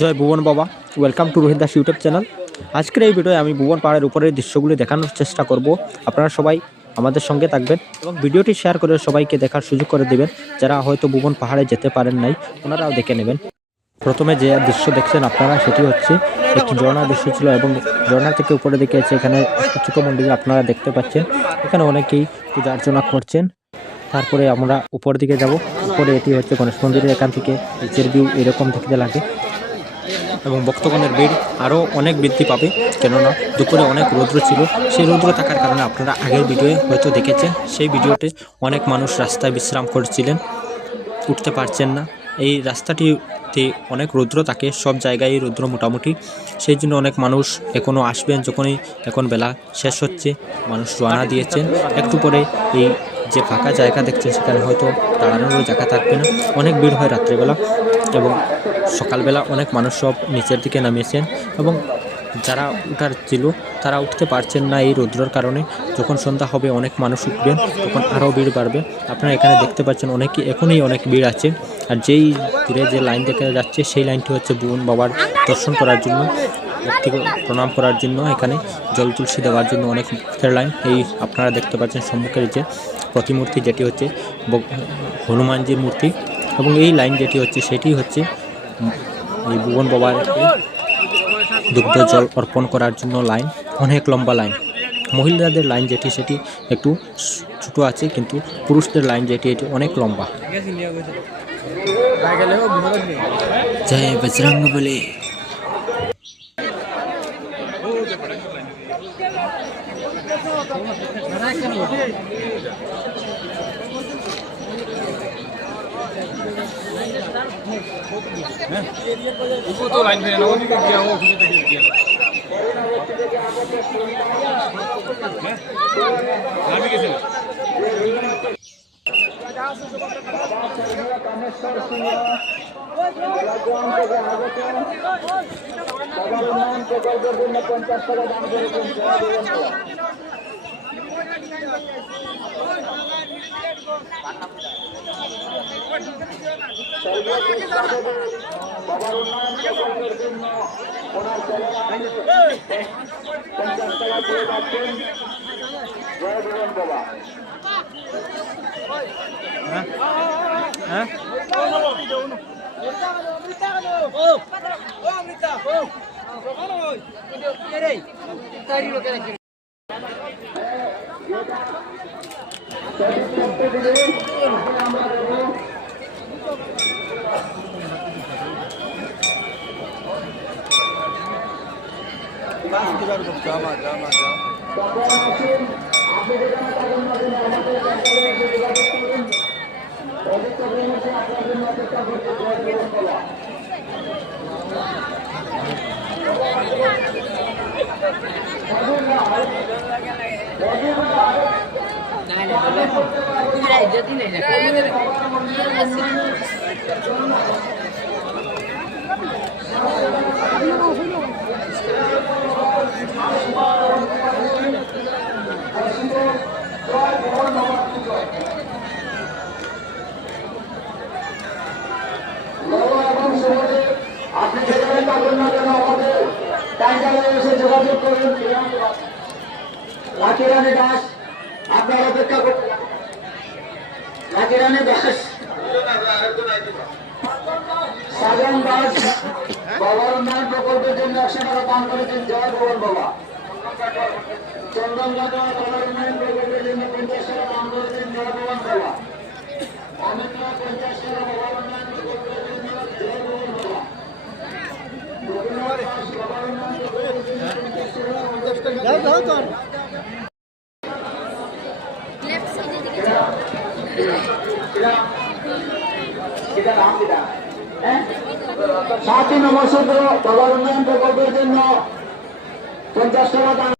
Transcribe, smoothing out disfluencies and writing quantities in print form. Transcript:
জয় ভুবন বাবা, welcome to Rohit Das YouTube channel. আজকের এই ভিডিওয়ে আমি ভুবন পাহাড়ের উপরের দৃশ্যগুলি দেখানোর চেষ্টা করব। আপনারা সবাই আমাদের সঙ্গে থাকবেন এবং ভিডিওটি শেয়ার করে সবাইকে দেখার সুযোগ করে দেবেন। যারা হয়তো ভুবন পাহাড়ে যেতে পারেন নাই, ওনারাও দেখে নেবেন। প্রথমে যে দৃশ্য দেখছেন আপনারা, সেটি হচ্ছে একটি ঝর্ণার দৃশ্য ছিল এবং ঝর্ণা থেকে উপরে দিকে আছে এখানে একটা ছোটো মন্দির আপনারা দেখতে পাচ্ছেন। এখানে অনেকেই পূজা অর্চনা করছেন। তারপরে আমরা উপর দিকে যাব। উপরে এটি হচ্ছে গণেশ মন্দিরের, এখান থেকে নিচের ভিউ এরকম দেখতে লাগে এবং ভক্তগণের ভিড় আরও অনেক বৃদ্ধি পাবে, কেননা দুপুরে অনেক রৌদ্র ছিল। সেই রৌদ্র থাকার কারণে আপনারা আগের ভিডিওয়ে হয়তো দেখেছেন, সেই ভিডিওতে অনেক মানুষ রাস্তায় বিশ্রাম করছিলেন, উঠতে পারছেন না। এই রাস্তাটিতে অনেক রৌদ্র থাকে, সব জায়গায় রৌদ্র মোটামুটি, সেই জন্য অনেক মানুষ এখনও আসবেন। যখনই এখন বেলা শেষ হচ্ছে, মানুষ রওনা দিয়েছেন। একটু পরে এই যে ফাঁকা জায়গা দেখছেন, সেখানে হয়তো দাঁড়ানোরও জায়গা থাকবে না, অনেক ভিড় হয় রাত্রেবেলা এবং সকালবেলা অনেক মানুষ সব নিচের দিকে নামিয়েছেন এবং যারা উঠার ছিল তারা উঠতে পারছেন না এই রৌদ্রের কারণে। যখন সন্ধ্যা হবে অনেক মানুষ উঠবেন, তখন আরও ভিড় বাড়বে। আপনারা এখানে দেখতে পাচ্ছেন এখনই অনেক ভিড় আছে। আর যেই দূরে যে লাইন দেখা যাচ্ছে, সেই লাইনটি হচ্ছে ভুবন বাবার দর্শন করার জন্য, ব্যক্তিগত প্রণাম করার জন্য, এখানে জল তুলসী দেওয়ার জন্য অনেক ভক্তের লাইন। এই আপনারা দেখতে পাচ্ছেন সম্মুখের যে প্রতিমূর্তি, যেটি হচ্ছে হনুমানজির মূর্তি, এবং এই লাইন যেটি হচ্ছে সেটি হচ্ছে এই ভুবন বাবার দুগ্ধ জল অর্পণ করার জন্য লাইন, অনেক লম্বা লাইন। মহিলাদের লাইন যেটি সেটি একটু ছোটো আছে, কিন্তু পুরুষদের লাইন যেটি এটি অনেক লম্বা। জয় বজরঙ্গ বলে। तो लाइन में ना वो क्या वो खुद ही दिया नाम कैसे বাবার উন্নয়ন প্রকল্পের জন্য ওনার ছেলেরা 50 টাকা দিয়ে যাচ্ছেন। জয় ভুবন বাবা। আপনি যেখানে পাবেন না কেন আমাদের টাইগারে এসে যোগাযোগ করুন। লাকিরানি দাস আপনার অপেক্ষা করুন। লাকিরানি দাস, সাজান দাস বাবার উন্নয়ন প্রকল্পের জন্য 100 টাকা দান করেছেন। জয় ভুবন বাবা। চন্দন দাদা বাবার উন্নয়ন প্রকল্পের জন্য 50 টাকা দান করেছেন। জয় ভুবন বাবা। অমিত 50 টাকা বাবার উন্নয়ন প্রকল্পের জন্য। জয় ভুবন বাবা। সাথী নমস্কার বাবার উন্নয়ন প্রকল্পের জন্য 50 টাকা দান।